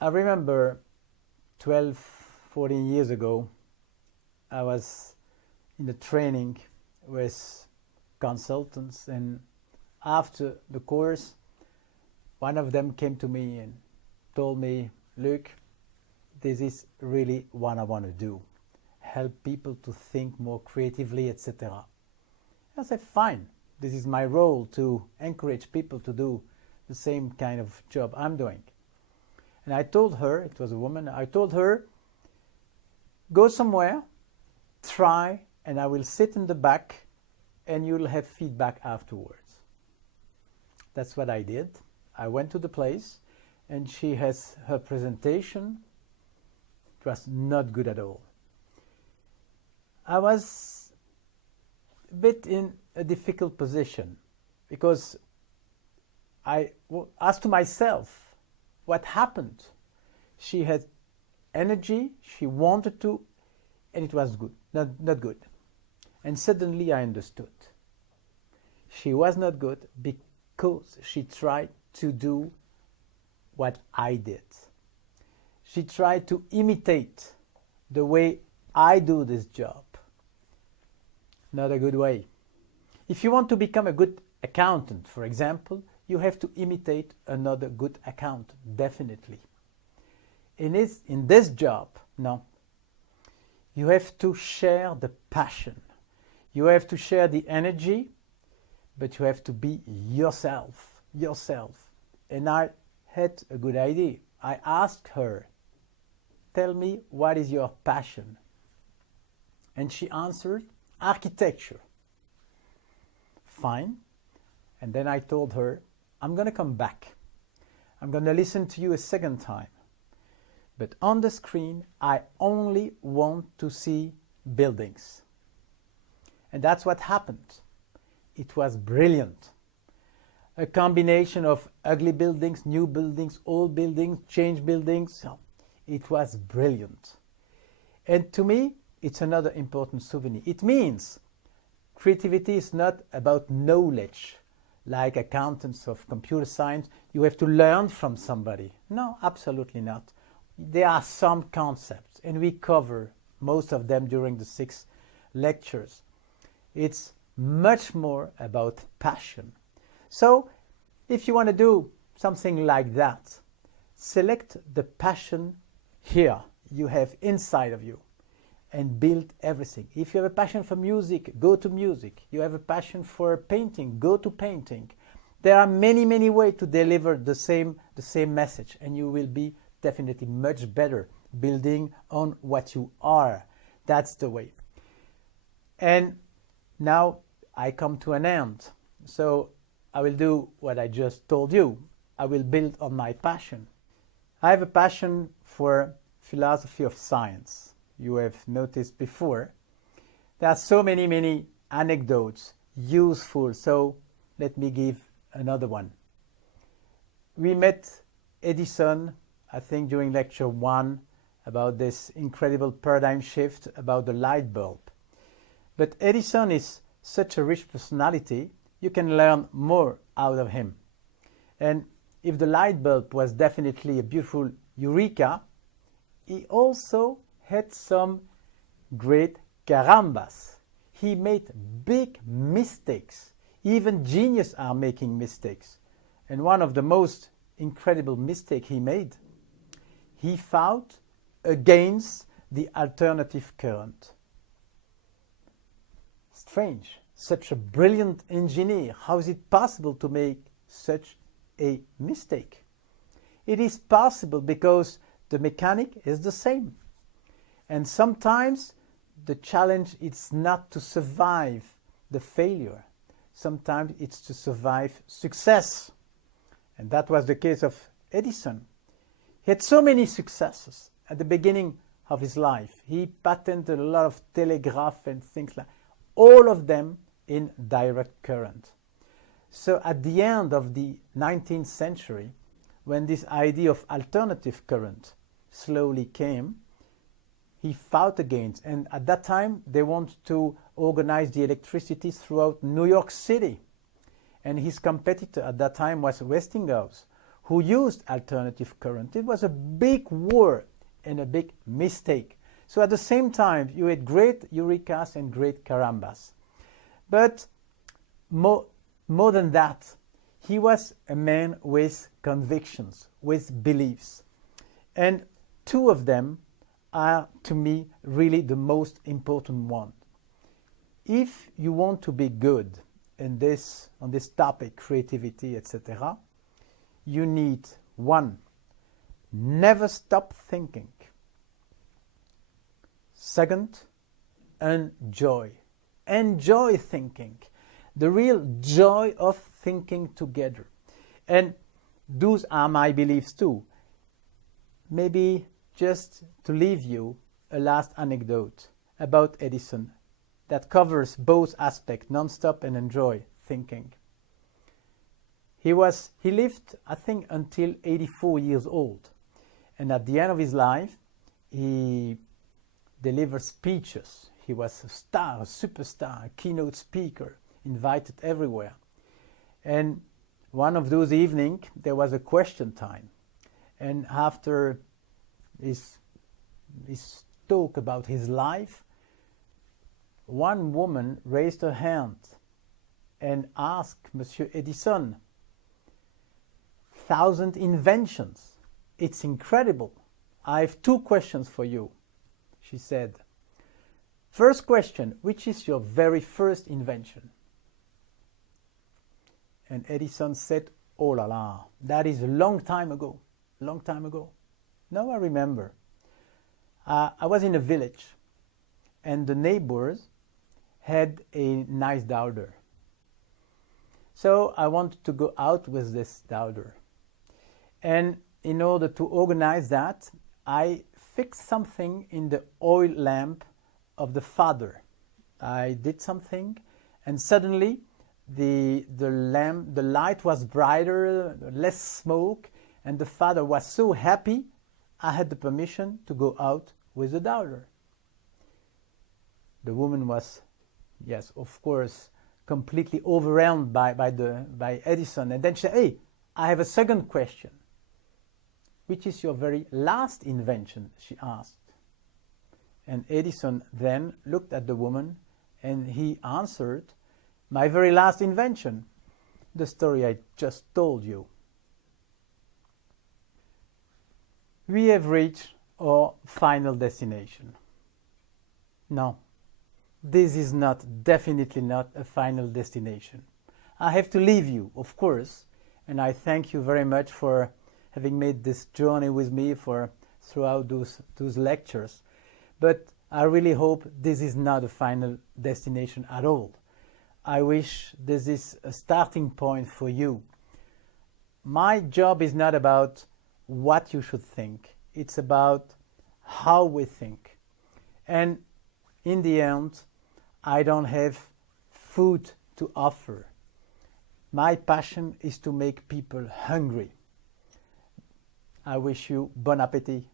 I remember 12, 14 years ago, I was in a training with consultants, and after the course, one of them came to me and told me, Luc, this is really what I want to do. Help people to think more creatively, etc. I said, fine, this is my role to encourage people to do the same kind of job I'm doing. And I told her, it was a woman, I told her, go somewhere, try, and I will sit in the back and you'll have feedback afterwards. That's what I did. I went to the place and she has her presentation. It was not good at all. I was a bit in a difficult position because I asked to myself, what happened? She had energy, she wanted to, and it was good, not good. And suddenly I understood. She was not good because she tried to do what I did. She tried to imitate the way I do this job. Not a good way. If you want to become a good accountant, for example, you have to imitate another good accountant, definitely. In this job, no. You have to share the passion. You have to share the energy, but you have to be yourself. And I had a good idea. I asked her, tell me, what is your passion? And she answered, architecture. Fine. And then I told her, I'm going to come back. I'm going to listen to you a second time. But on the screen, I only want to see buildings. And that's what happened. It was brilliant. A combination of ugly buildings, new buildings, old buildings, changed buildings. It was brilliant. And to me, it's another important souvenir. It means creativity is not about knowledge, like accountants of computer science. You have to learn from somebody. No, absolutely not. There are some concepts, and we cover most of them during the 6 lectures. It's much more about passion. So, if you want to do something like that, select the passion here you have inside of you and build everything. If you have a passion for music, go to music. You have a passion for painting, go to painting. There are many, many ways to deliver the same message, and you will be definitely much better building on what you are. That's the way. And now I come to an end. So I will do what I just told you. I will build on my passion. I have a passion for philosophy of science. You have noticed before. There are so many anecdotes, useful. So let me give another one. We met Edison, I think during lecture 1, about this incredible paradigm shift about the light bulb. But Edison is such a rich personality, you can learn more out of him. And if the light bulb was definitely a beautiful eureka, he also had some great carambas. He made big mistakes. Even geniuses are making mistakes. And one of the most incredible mistakes he made, he fought against the alternative current. Strange. Such a brilliant engineer. How is it possible to make such a mistake? It is possible because the mechanic is the same. And sometimes the challenge is not to survive the failure. Sometimes it's to survive success. And that was the case of Edison. He had so many successes at the beginning of his life. He patented a lot of telegraph and things like that. All of them in direct current. So at the end of the 19th century, when this idea of alternative current slowly came, he fought against. And at that time, they wanted to organize the electricity throughout New York City. And his competitor at that time was Westinghouse, who used alternative current. It was a big war and a big mistake. So at the same time, you had great eurekas and great carambas. But more than that, he was a man with convictions, with beliefs. And two of them are, to me, really the most important one. If you want to be good on this topic, creativity, etc., you need, one, never stop thinking. Second, enjoy. Enjoy thinking. The real joy of thinking together. And those are my beliefs too. Maybe just to leave you a last anecdote about Edison that covers both aspects, non-stop and enjoy thinking. He lived, I think, until 84 years old. And at the end of his life, he delivered speeches. He was a star, a superstar, a keynote speaker, invited everywhere. And one of those evenings, there was a question time. And after his talk about his life, one woman raised her hand and asked Monsieur Edison, 1,000 inventions. It's incredible. I have two questions for you, she said. First question, which is your very first invention? And Edison said, oh la la, that is a long time ago. Long time ago. Now I remember. I was in a village and the neighbors had a nice daughter. So I wanted to go out with this daughter. And in order to organize that, I fixed something in the oil lamp of the father. I did something and suddenly the light was brighter, less smoke, and the father was so happy I had the permission to go out with the daughter. The woman was, yes, of course, completely overwhelmed by Edison. And then she said, hey, I have a second question. Which is your very last invention? She asked. And Edison then looked at the woman and he answered, my very last invention, the story I just told you. We have reached our final destination. No, this is definitely not a final destination. I have to leave you, of course, and I thank you very much for having made this journey with me throughout those lectures. But I really hope this is not a final destination at all. I wish this is a starting point for you. My job is not about what you should think. It's about how we think. And in the end, I don't have food to offer. My passion is to make people hungry. I wish you bon appétit.